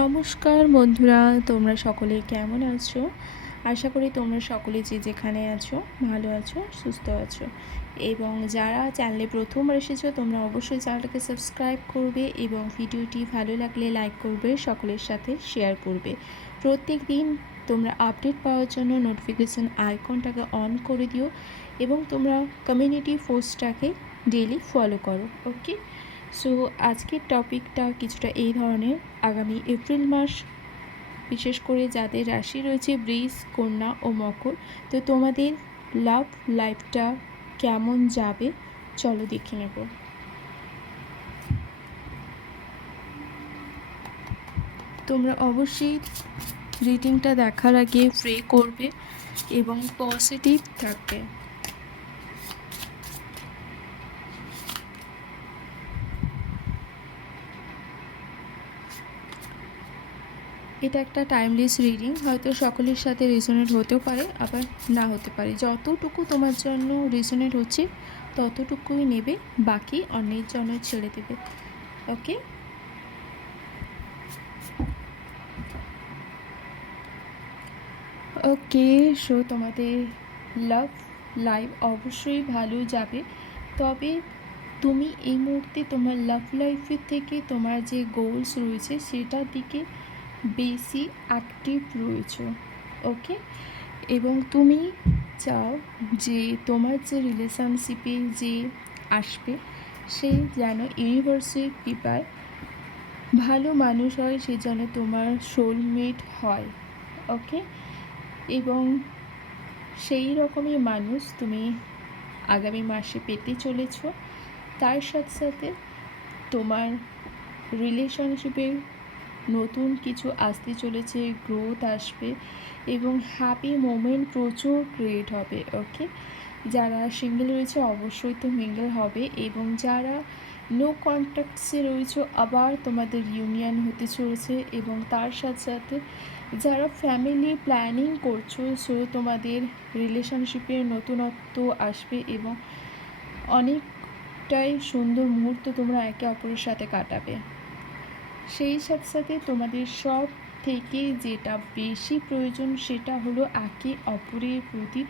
নমস্কার বন্ধুরা, তোমরা সকলে কেমন আছো? আশা করি তোমরা সকলে যে যেখানে আছো ভালো আছো, সুস্থ আছো। এবং যারা চ্যানেলে প্রথমবার এসেছো তোমরা অবশ্যই চ্যানেলটাকে সাবস্ক্রাইব করবে এবং ভিডিওটি ভালো লাগলে লাইক করবে, সকলের সাথে শেয়ার করবে। প্রত্যেক দিন তোমরা আপডেট পাওয়ার জন্য নোটিফিকেশান আইকনটাকে অন করে দিও এবং তোমরা কমিউনিটি পোস্টটাকে ডেইলি ফলো করো। ওকে, সো আজকের টপিকটা কিছুটা এই ধরনের। আগামী এপ্রিল মাস বিশেষ করে যাদের রাশি রয়েছে বৃষ, কন্যা ও মকর, তো তোমাদের লাভ লাইফটা কেমন যাবে চলো দেখে নেব। তোমরা অবশ্যই রিডিংটা দেখার আগে প্রে করবে এবং পজিটিভ থাকবে। এটা একটা টাইমলেস রিডিং, হয়তো সকলের সাথে রেজোনেট হতেও পারে আবার না হতে পারে। যতটুকু তোমার জন্য রেজোনেট হচ্ছে ততটুকুই নেবে, বাকি অন্যের জন্য ছেড়ে দেবে। ওকে, ওকে, সো তোমাদের লাভ লাইফ অবশ্যই ভালো যাবে। তবে তুমি এই মুহূর্তে তোমার লাভ লাইফের থেকে তোমার যে গোলস রয়েছে সেটার দিকে বেশি অ্যাক্টিভ রয়েছে। ওকে, এবং তুমি চাও যে তোমার যে রিলেশনশিপে যে আসবে সে যেন ইউনিভার্সের কৃপায় ভালো মানুষ হয়, সে যেন তোমার সোলমেট হয়। ওকে, এবং সেই রকমই মানুষ তুমি আগামী মাসে পেতে চলেছ। তার সাথে সাথে তোমার রিলেশনশিপে নতুন কিছু আসতে চলেছে, গ্রোথ আসবে এবং হ্যাপি মোমেন্ট প্রচুর ক্রিয়েট হবে। ওকে, যারা সিঙ্গেল রয়েছে অবশ্যই তো মিঙ্গল হবে, এবং যারা নো কন্ট্যাক্টসে রয়েছে আবার তোমাদের ইউনিয়ন হতে চলেছে। এবং তার সাথে সাথে যারা ফ্যামিলি প্ল্যানিং করছো, সো তোমাদের রিলেশনশিপে নতুনত্ব আসবে এবং অনেকটাই সুন্দর মুহূর্ত তোমরা একে অপরের সাথে কাটাবে। সেই সাথে সাথে তোমাদের সব থেকে যেটা বেশি প্রয়োজন সেটা হলো একে অপরের প্রতি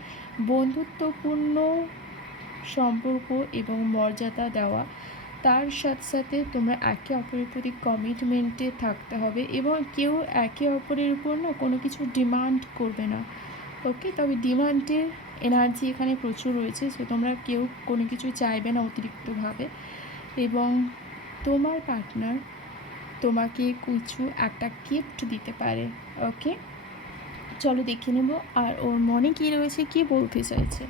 বন্ধুত্বপূর্ণ সম্পর্ক এবং মর্যাদা দেওয়া। তার সাথে সাথে তোমরা একে অপরের প্রতি কমিটমেন্টে থাকতে হবে এবং কেউ একে অপরের উপর না কোনো কিছু ডিমান্ড করবে না। ওকে, তবে ডিমান্ডের এনার্জি এখানে প্রচুর রয়েছে, সো তোমরা কেউ কোনো কিছু চাইবে না অতিরিক্তভাবে। এবং তোমার পার্টনার তোমাকে কিছু একটা গিফট দিতে পারে। ওকে, চলো দেখে নেব আর ওর মনে কী রয়েছে, কী বলতে চাইছে।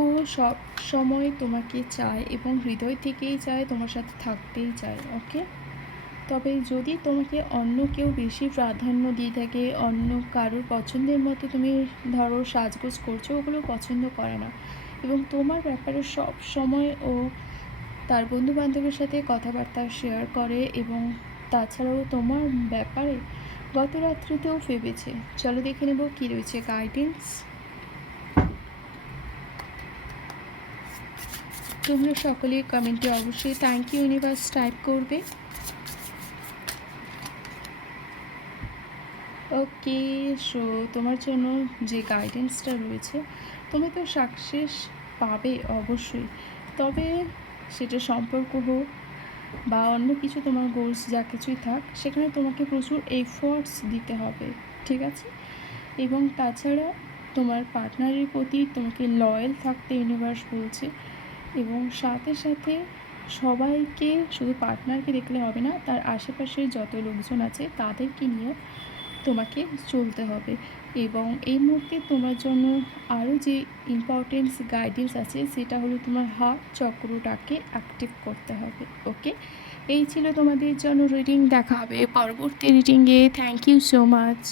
ও সব সময় তোমাকে চায় এবং হৃদয় থেকেই চায়, তোমার সাথে থাকতেই চায়। ওকে, তবে যদি তোমাকে অন্য কেউ বেশি প্রাধান্য দিয়ে থাকে, অন্য কারোর পছন্দের মতো তুমি ধরো সাজগোজ করছো, ওগুলো পছন্দ করে না এবং তোমার ব্যাপারে সব সময় ও তার বন্ধুবান্ধবের সাথে কথাবার্তা শেয়ার করে এবং তাছাড়াও তোমার ব্যাপারে গত রাত্রিতেও ভেবেছে। চলো দেখে নেব কী রয়েছে গাইডেন্স। তোমরা সকলে কমেন্টে অবশ্যই থ্যাংক ইউ ইউনিভার্স টাইপ করবে। ওকে, সো তোমার জন্য যে গাইডেন্সটা রয়েছে, তুমি তো সাকসেস পাবে অবশ্যই, তবে সেটা সম্পর্ক হোক বা অন্য কিছু, তোমার গোলস যা কিছুই থাক, সেখানে তোমাকে প্রচুর এফোর্টস দিতে হবে, ঠিক আছে? এবং তাছাড়া তোমার পার্টনারের প্রতি তোমাকে লয়াল থাকতে ইউনিভার্স বলছে। এবং সাথে সাথে সবাইকে, শুধু পার্টনারকে দেখলে হবে না, তার আশেপাশের যত লোকজন আছে তাদেরকে নিয়ে তোমাকে চলতে হবে। এবং এই মুহূর্তে তোমার জন্য আরও যে ইম্পর্টেন্স গাইডেন্স আছে সেটা হলো তোমার হার্ট চক্রটাকে অ্যাক্টিভ করতে হবে। ওকে, এই ছিল তোমাদের জন্য রিডিং। দেখা হবে পরবর্তী রিডিংয়ে। Thank you so much.